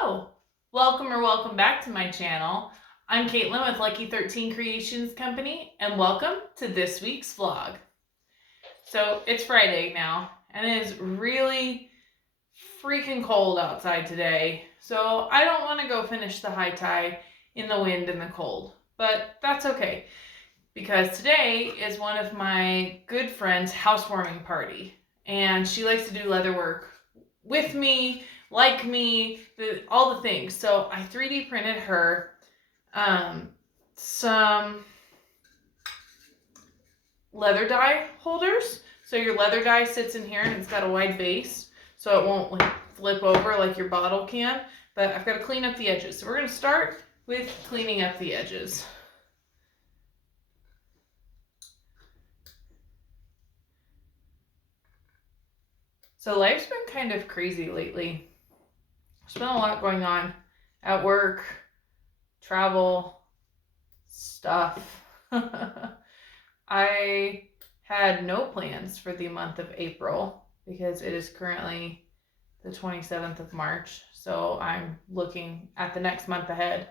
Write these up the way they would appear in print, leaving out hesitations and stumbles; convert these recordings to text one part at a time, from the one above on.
Hello! Welcome back to my channel. I'm Caitlin with Lucky 13 Creations Company, and welcome to this week's vlog. So it's Friday now, and it is really freaking cold outside today. So I don't want to go finish the high tie in the wind and the cold, but that's okay, because today is one of my good friends' housewarming party, and she likes to do leather work with me, like me, all the things. So I 3D printed her some leather die holders. So your leather die sits in here and it's got a wide base so it won't like flip over like your bottle can. But I've got to clean up the edges. So we're going to start with cleaning up the edges. So life's been kind of crazy lately. There's been a lot going on at work, travel, stuff. I had no plans for the month of April because it is currently the 27th of March. So I'm looking at the next month ahead.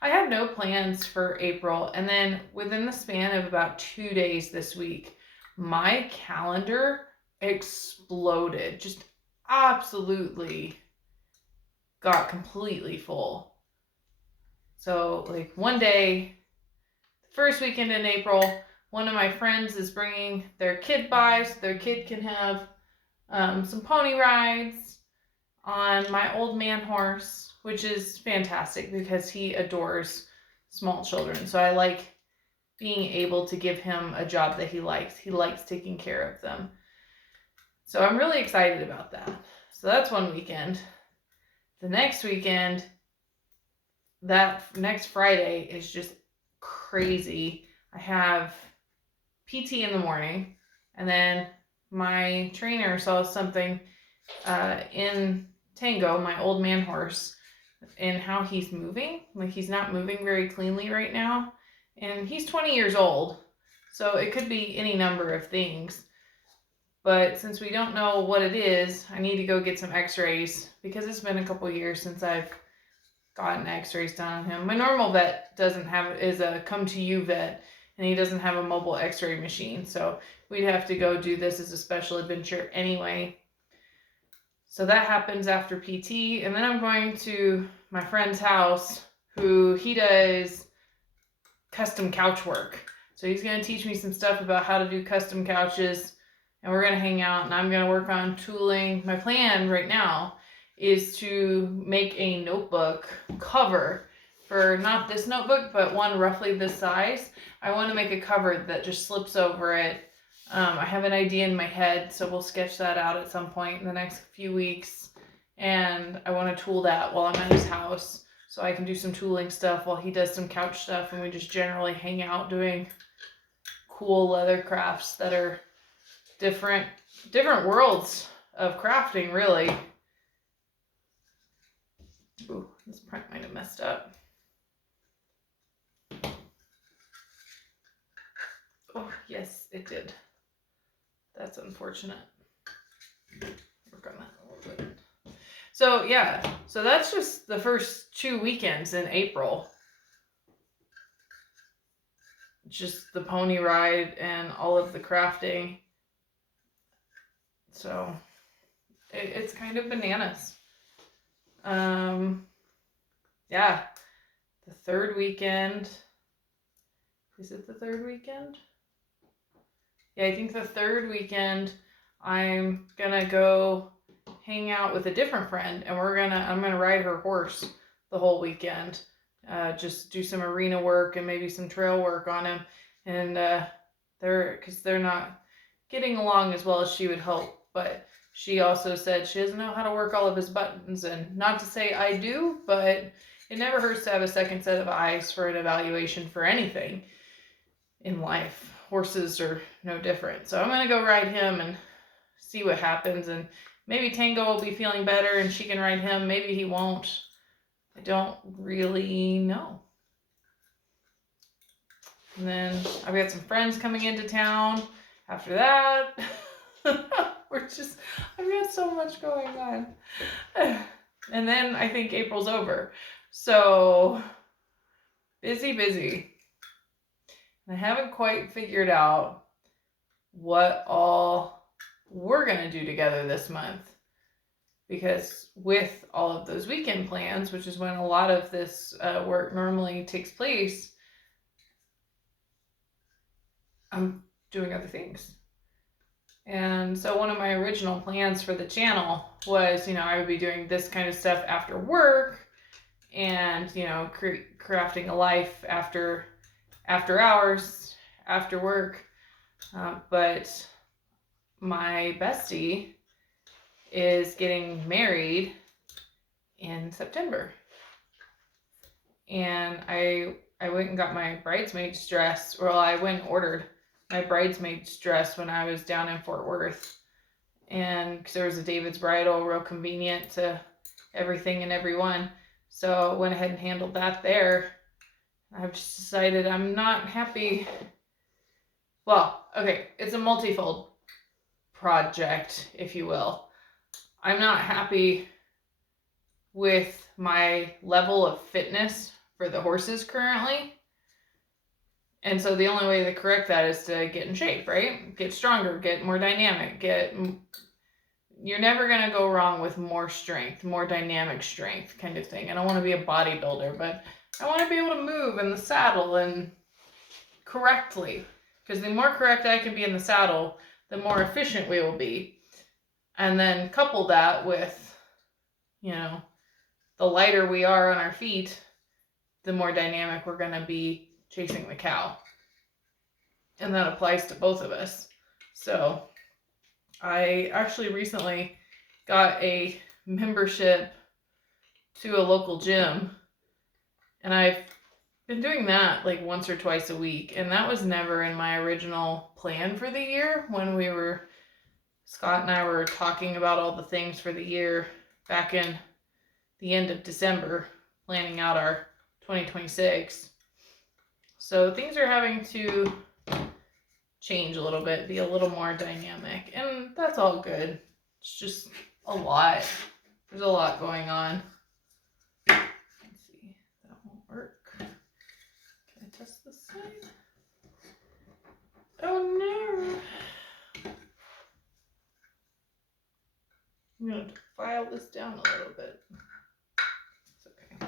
I had no plans for April. And then within the span of about 2 days this week, my calendar exploded. Just absolutely got completely full. So like one day, first weekend in April, one of my friends is bringing their kid by so their kid can have some pony rides on my old man horse, which is fantastic because he adores small children. So I like being able to give him a job that he likes. He likes taking care of them. So I'm really excited about that. So that's one weekend. The next weekend, that next Friday is just crazy. I have PT in the morning, and then my trainer saw something in Tango, my old man horse, and how he's moving. Like he's not moving very cleanly right now, and he's 20 years old, so it could be any number of things. But since we don't know what it is, I need to go get some x-rays because it's been a couple years since I've gotten x-rays done on him. My normal vet is a come to you vet, and he doesn't have a mobile x-ray machine. So we'd have to go do this as a special adventure anyway. So that happens after PT. And then I'm going to my friend's house he does custom couch work. So he's going to teach me some stuff about how to do custom couches, and we're going to hang out and I'm going to work on tooling. My plan right now is to make a notebook cover for not this notebook, but one roughly this size. I want to make a cover that just slips over it. I have an idea in my head, so we'll sketch that out at some point in the next few weeks. And I want to tool that while I'm at his house so I can do some tooling stuff while he does some couch stuff, and we just generally hang out doing cool leather crafts that are different worlds of crafting, really. Ooh, this print might have messed up. Oh, yes, it did. That's unfortunate. Work on that a little bit. So, yeah. So that's just the first 2 weekends in April. Just the pony ride and all of the crafting. So, it's kind of bananas. Yeah, the third weekend, is it the third weekend? Yeah, I think the third weekend, I'm gonna go hang out with a different friend, and I'm gonna ride her horse the whole weekend. Just do some arena work and maybe some trail work on him, and they're not getting along as well as she would hope, but she also said she doesn't know how to work all of his buttons, and not to say I do, but it never hurts to have a second set of eyes for an evaluation for anything in life. Horses are no different. So I'm going to go ride him and see what happens, and maybe Tango will be feeling better and she can ride him. Maybe he won't. I don't really know. And then I've got some friends coming into town after that. I've got so much going on. And then I think April's over. So busy. I haven't quite figured out what all we're going to do together this month. Because with all of those weekend plans, which is when a lot of this work normally takes place, I'm doing other things. And so one of my original plans for the channel was, I would be doing this kind of stuff after work and, crafting a life after hours, after work. But my bestie is getting married in September. And I went and got my bridesmaid's dress. Well, I went and ordered my bridesmaid's dress when I was down in Fort Worth. And because there was a David's Bridal, real convenient to everything and everyone. So I went ahead and handled that there. I've just decided I'm not happy. Well, okay, it's a multifold project, if you will. I'm not happy with my level of fitness for the horses currently. And so the only way to correct that is to get in shape, right? Get stronger, get more dynamic, you're never going to go wrong with more strength, more dynamic strength kind of thing. I don't want to be a bodybuilder, but I want to be able to move in the saddle and correctly. Because the more correct I can be in the saddle, the more efficient we will be. And then couple that with, the lighter we are on our feet, the more dynamic we're going to be chasing the cow. And that applies to both of us. So I actually recently got a membership to a local gym, and I've been doing that like once or twice a week, and that was never in my original plan for the year. When Scott and I were talking about all the things for the year back in the end of December, planning out our 2026. So things are having to change a little bit, be a little more dynamic, and that's all good. It's just a lot. There's a lot going on. Let's see, that won't work. Can I test this side? Oh no! I'm gonna file this down a little bit. It's okay.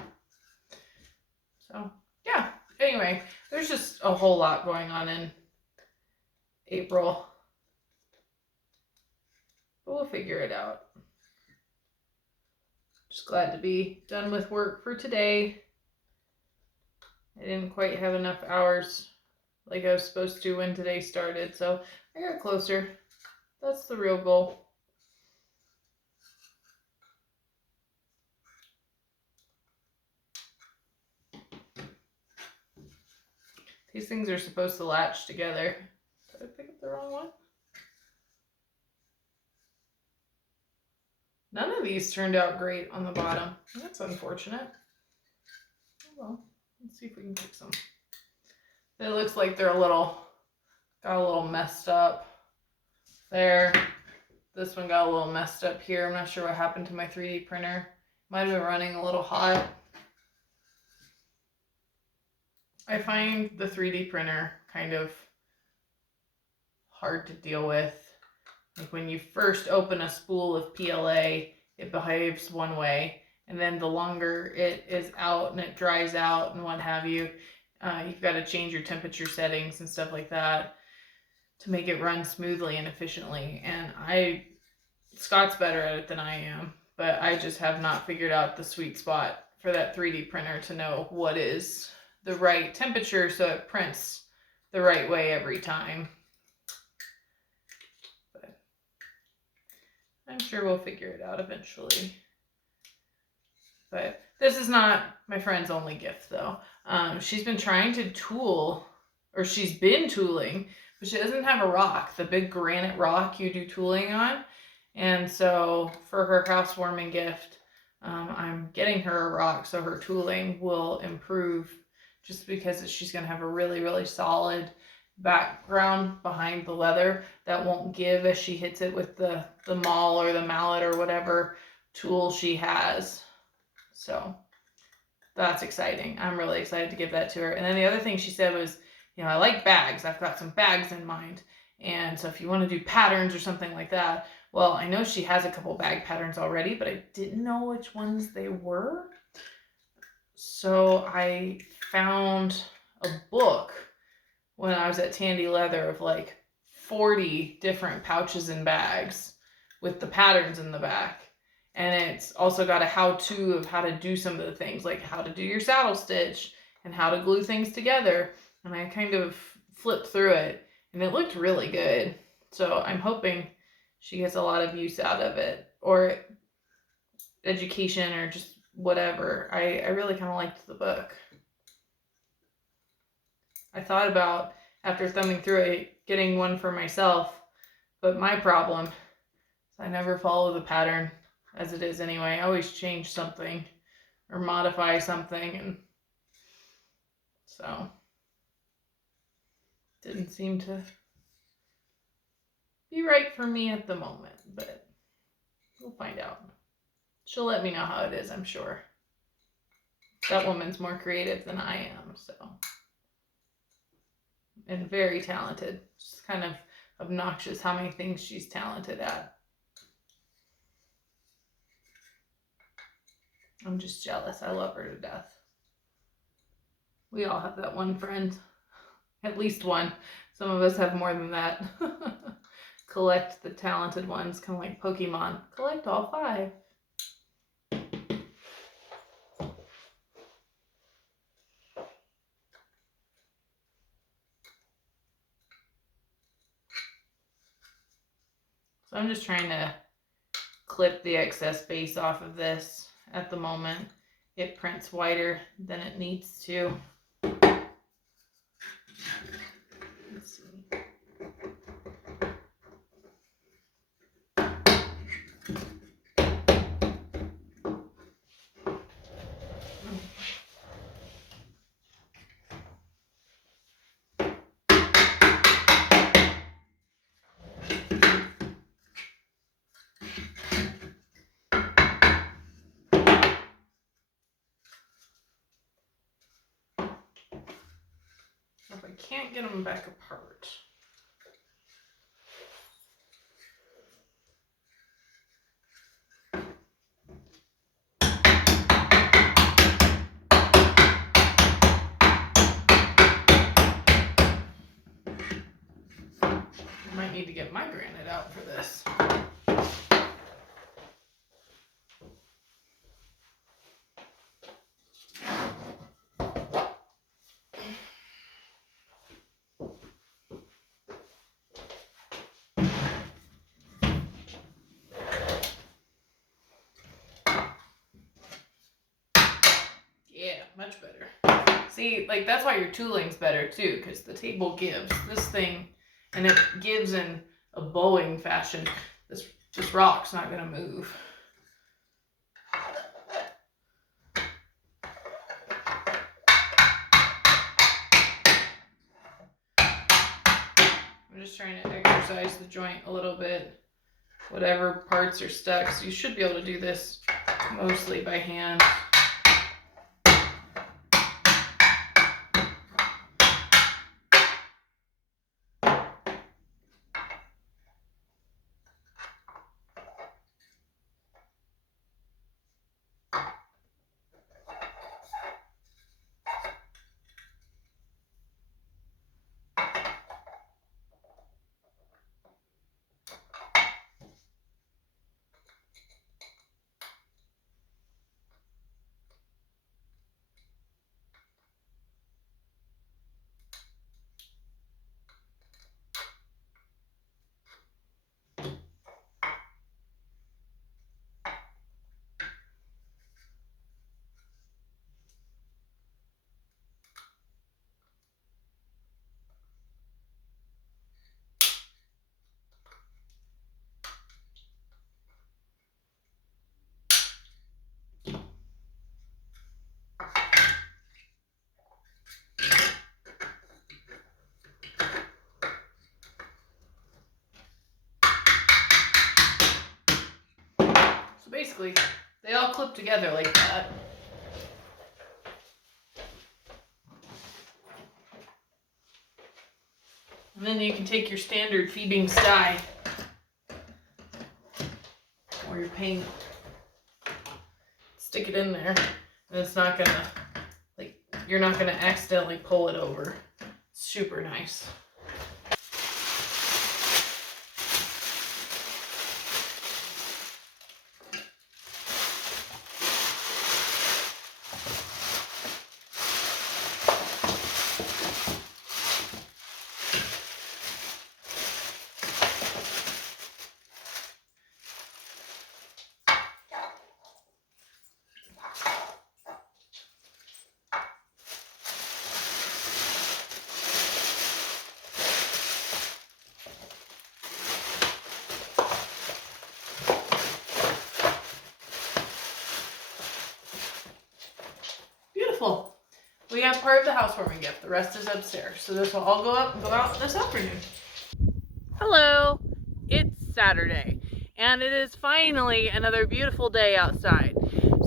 So yeah. Anyway, there's just a whole lot going on in April. But we'll figure it out. Just glad to be done with work for today. I didn't quite have enough hours like I was supposed to when today started, so I got closer. That's the real goal. These things are supposed to latch together. Did I pick up the wrong one? None of these turned out great on the bottom. That's unfortunate. Oh well, let's see if we can fix them. It looks like they're got a little messed up there. This one got a little messed up here. I'm not sure what happened to my 3D printer. Might have been running a little hot. I find the 3D printer kind of hard to deal with. Like when you first open a spool of PLA, it behaves one way, and then the longer it is out and it dries out and what have you, you've got to change your temperature settings and stuff like that to make it run smoothly and efficiently. And Scott's better at it than I am, but I just have not figured out the sweet spot for that 3D printer to know what is the right temperature so it prints the right way every time. But I'm sure we'll figure it out eventually. But this is not my friend's only gift, though. She's been trying to tool, or she's been tooling, but she doesn't have a rock, the big granite rock you do tooling on. And so for her housewarming gift, I'm getting her a rock so her tooling will improve, just because she's going to have a really, really solid background behind the leather that won't give as she hits it with the maul or the mallet or whatever tool she has. So that's exciting. I'm really excited to give that to her. And then the other thing she said was, I like bags. I've got some bags in mind. And so if you want to do patterns or something like that, well, I know she has a couple bag patterns already, but I didn't know which ones they were. So I found a book when I was at Tandy Leather of like 40 different pouches and bags with the patterns in the back. And it's also got a how-to of how to do some of the things, like how to do your saddle stitch and how to glue things together. And I kind of flipped through it and it looked really good. So I'm hoping she gets a lot of use out of it, or education, or just whatever. I really kind of liked the book. I thought about, after thumbing through it, getting one for myself, but my problem is I never follow the pattern as it is anyway. I always change something or modify something, and so didn't seem to be right for me at the moment, but we'll find out. She'll let me know how it is, I'm sure. That woman's more creative than I am, so. And very talented. It's kind of obnoxious how many things she's talented at. I'm just jealous. I love her to death. We all have that one friend. At least one. Some of us have more than that. Collect the talented ones, kind of like Pokemon. Collect all 5. So I'm just trying to clip the excess base off of this at the moment. It prints wider than it needs to. Let's see. If I can't get them back apart. I might need to get my granite out for this. Yeah, much better. See, like that's why your tooling's better too, because the table gives. This thing, and it gives in a bowing fashion. This rock's not gonna move. I'm just trying to exercise the joint a little bit. Whatever parts are stuck, so you should be able to do this mostly by hand. So basically, They all clip together like that. And then you can take your standard Phoebing sty or your paint, stick it in there, and it's not gonna, like, you're not gonna accidentally pull it over. It's super nice. Beautiful. We have part of the housewarming gift. The rest is upstairs. So this will all go out this afternoon. Hello. It's Saturday, and it is finally another beautiful day outside.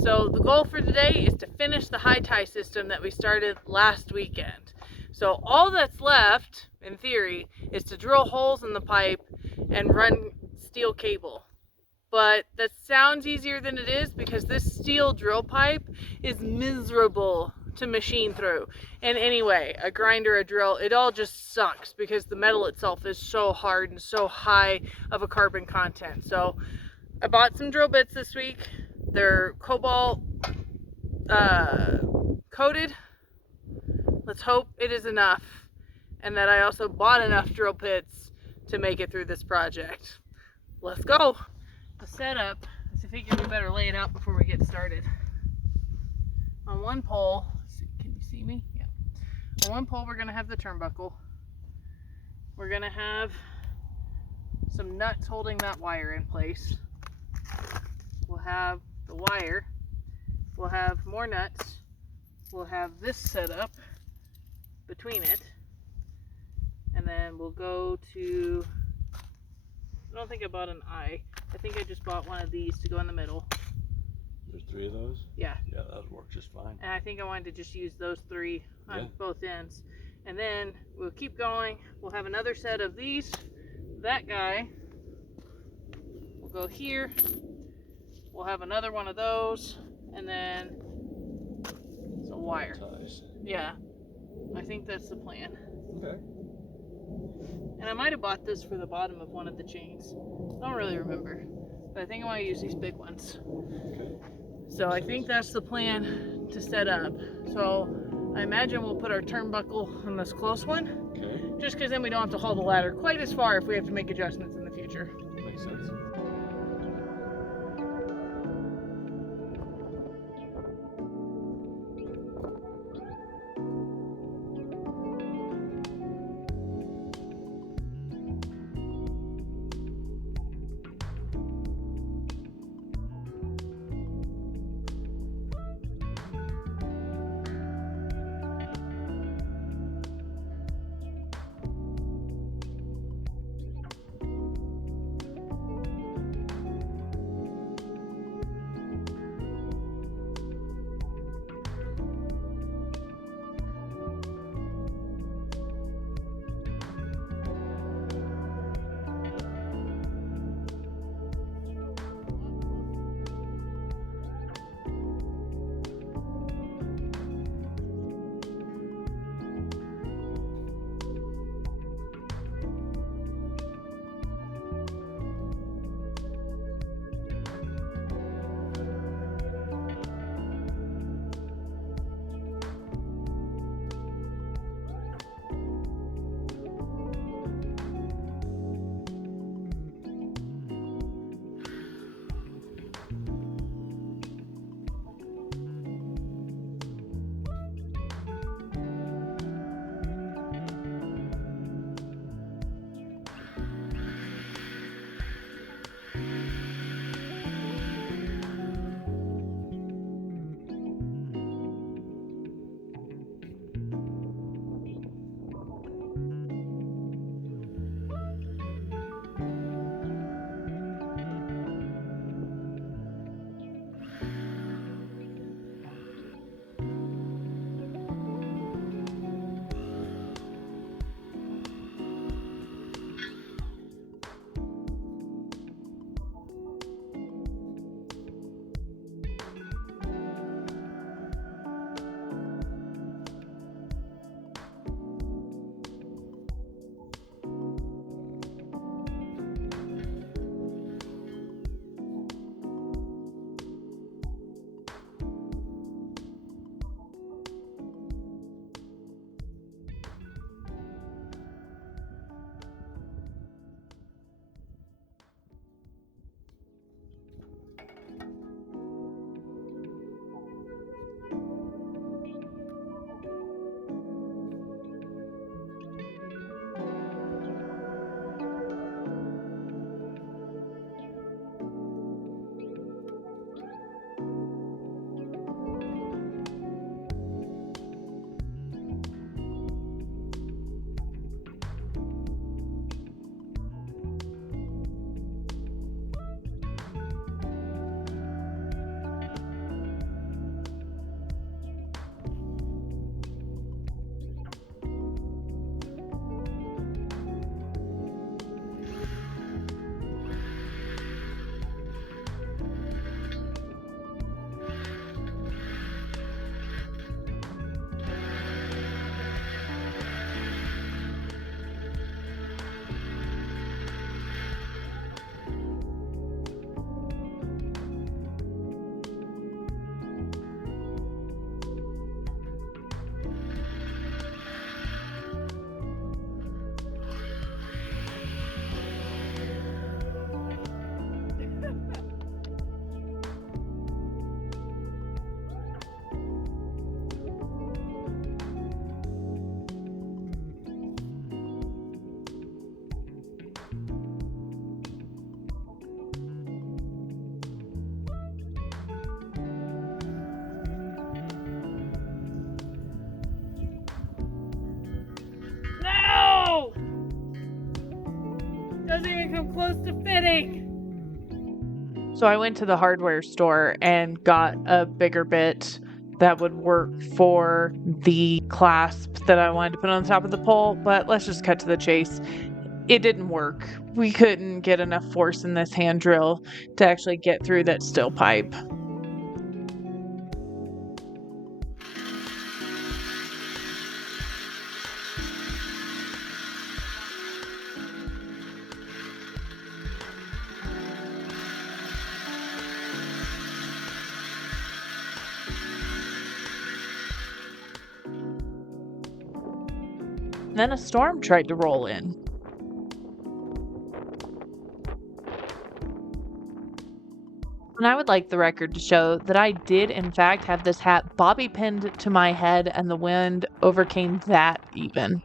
So the goal for today is to finish the high tie system that we started last weekend. So all that's left, in theory, is to drill holes in the pipe and run steel cable. But that sounds easier than it is because this steel drill pipe is miserable to machine through. And anyway, a grinder, a drill, it all just sucks because the metal itself is so hard and so high of a carbon content. So I bought some drill bits this week. They're cobalt coated. Let's hope it is enough, and that I also bought enough drill bits to make it through this project. Let's go. The setup, I figured we better lay it out before we get started. On one pole, can you see me? Yeah. On one pole, we're going to have the turnbuckle. We're going to have some nuts holding that wire in place. We'll have the wire. We'll have more nuts. We'll have this set up between it. And then we'll go to, I don't think I bought an eye. I think I just bought one of these to go in the middle. There's 3 of those? Yeah. Yeah, that'll work just fine. And I think I wanted to just use those 3 on both ends. And then we'll keep going. We'll have another set of these. That guy will go here. We'll have another one of those. And then it's a wire. Ties. Yeah. I think that's the plan. Okay. And I might have bought this for the bottom of one of the chains. I don't really remember. But I think I want to use these big ones. Okay. So I think that's the plan to set up. So I imagine we'll put our turnbuckle on this close one. Okay. Just because then we don't have to haul the ladder quite as far if we have to make adjustments in the future. Makes sense. kidding. So I went to the hardware store and got a bigger bit that would work for the clasp that I wanted to put on the top of the pole, but let's just cut to the chase. It didn't work. We couldn't get enough force in this hand drill to actually get through that steel pipe. Then a storm tried to roll in. And I would like the record to show that I did, in fact, have this hat bobby pinned to my head, and the wind overcame that even.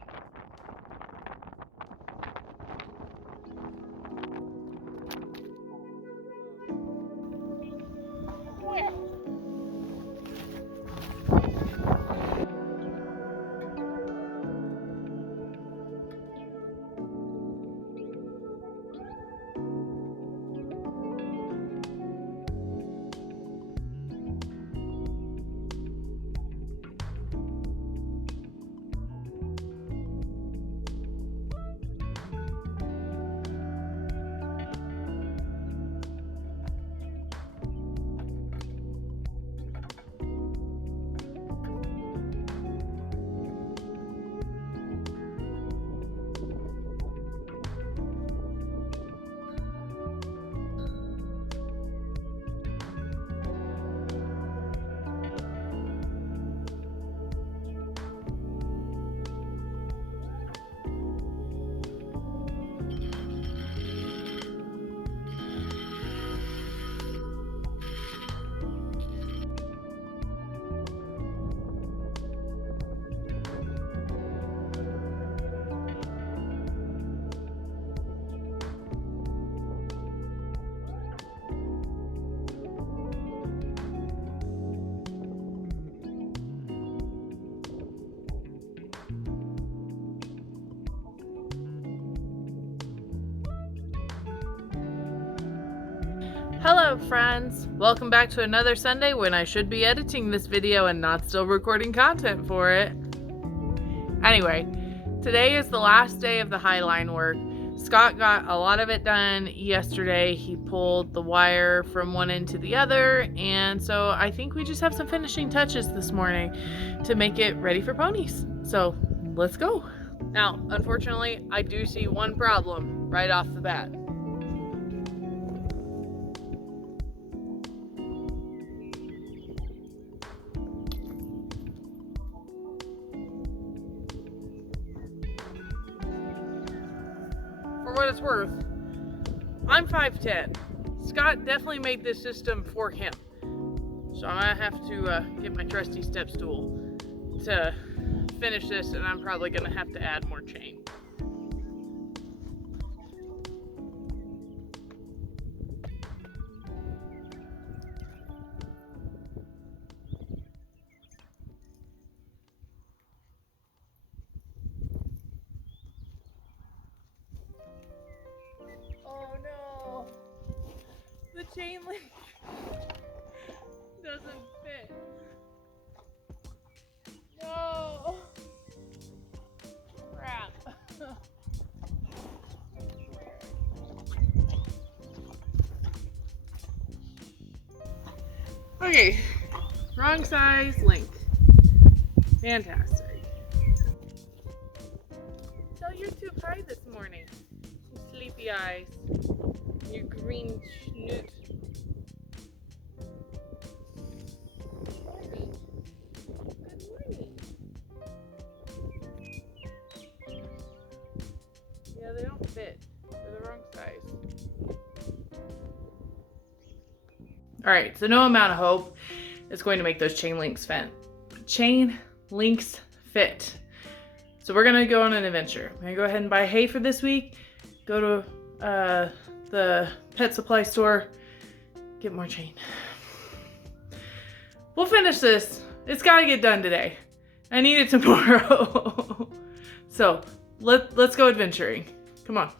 Hello friends, welcome back to another Sunday when I should be editing this video and not still recording content for it. Anyway, today is the last day of the Highline work. Scott got a lot of it done yesterday. He pulled the wire from one end to the other, and so I think we just have some finishing touches this morning to make it ready for ponies. So let's go. Now, unfortunately, I do see one problem right off the bat. For what it's worth, I'm 5'10". Scott definitely made this system for him. So I'm gonna have to get my trusty step stool to finish this, and I'm probably gonna have to add more chain. Oh no, the chain link doesn't fit. No, crap. Okay, wrong size link. Fantastic. Tell YouTube hi this morning. Sleepy eyes, your green snoot. Good morning. Yeah, they don't fit. They're the wrong size. Alright, so no amount of hope is going to make those chain links fit. So we're gonna go on an adventure. I'm gonna go ahead and buy hay for this week. Go to the pet supply store, get more chain. We'll finish this. It's gotta get done today. I need it tomorrow. So let's go adventuring. Come on.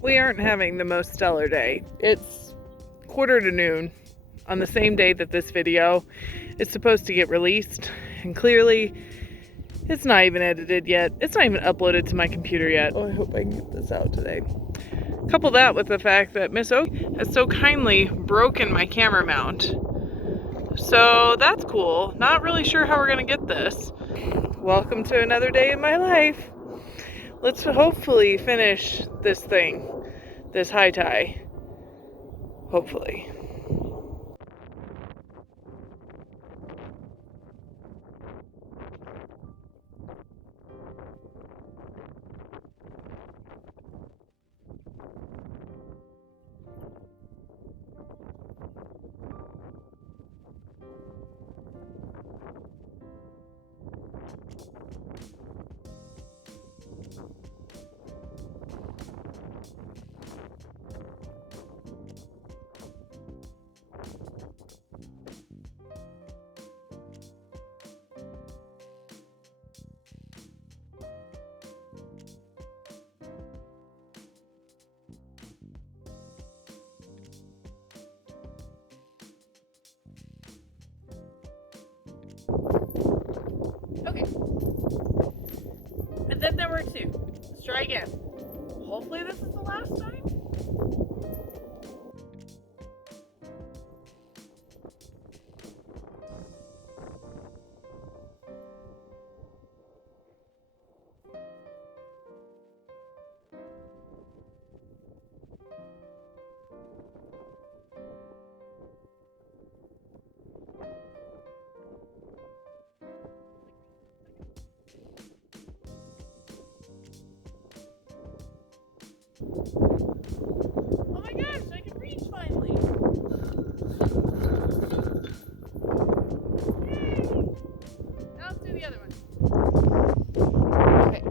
We aren't having the most stellar day. It's 12:45 on the same day that this video is supposed to get released, and clearly it's not even edited yet. It's not even uploaded to my computer yet. Oh, I hope I can get this out today. Couple that with the fact that Miss Oak has so kindly broken my camera mount. So that's cool. Not really sure how we're gonna get this. Welcome to another day in my life. Let's hopefully finish this thing, this high tie. Hopefully. Okay. And then there were two. Let's try again. Hopefully this is the last time. Oh my gosh, I can reach finally! Yay! Now let's do the other one. Okay.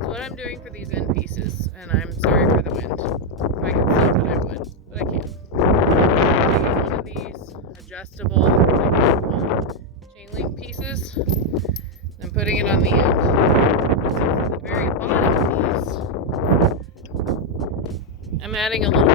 So what I'm doing for these end pieces, and I'm sorry for the wind. If I could stop it, I would, but I can't. I'm taking one of these adjustable chain link pieces and putting it on the end. So at the very bottom of these, I'm adding a little